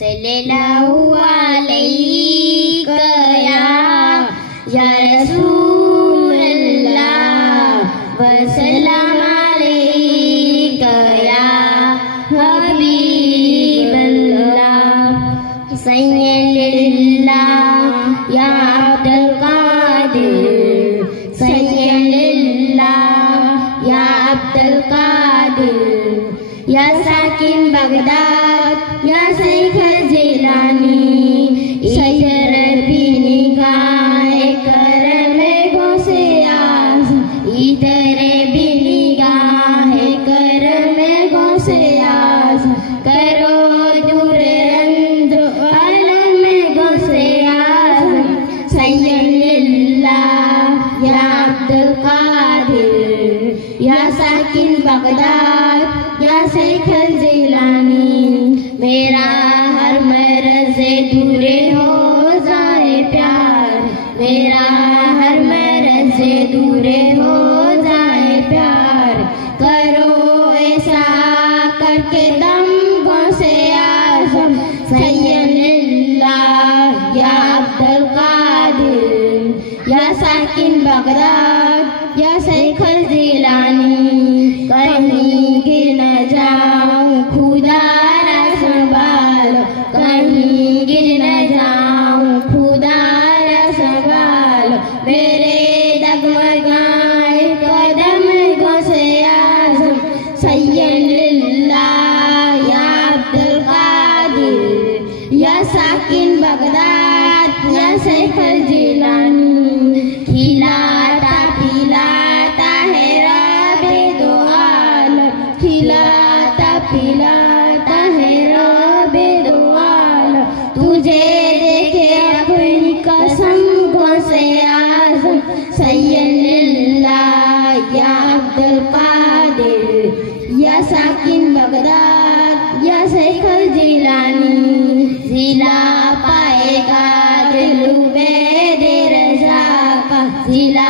सल्लल्लाहु अलैका या रसूलल्लाह व सल्लम अलैका या हबीबल्लाह सल्लल्लाहु या अब्दुल कादिर सल्लल्लाहु या अब्दुल कादिर या साकिन बगदाद या शेख जिलानी इधर भी निगाह करम गोसे आज़ इधर भी निगाह करम गोसे आज़ करो दूर रंज अलम गोसे आज़ सल्लल्लाहु या अब्दुल कादिर या साकिन बगदाद या शेख जिलानी मेरा हर मर्ज़ से दूरे हो जाए प्यार मेरा हर मर्ज़ से दूरे हो जाए प्यार करो ऐसा करके दम से आज़म सल्लल्लाहु या अब्दुल कादिर या साकिन बगदाद या शेख जिलानी कहीं गिर न जाऊं खुदा रा संभाल कहीं गिर न जाऊं खुदा रा संभाल मेरे डगमगाए कदम गोसे आज़म सल्लल्लाहु या अब्दुल कादिर या साकिन बगदाद या शेख जिलानी खिलाता पिलाता है रब्बे दो आलम खिलाता पिलाता है रब्बे दो आलम तुझे देखे अपनी कसम से आज़म सल्लल्लाहु या अब्दुल कादिर या साकिन बगदाद या शेख जिलानी जिला पाएगा दिल में दे रज़ा का जिला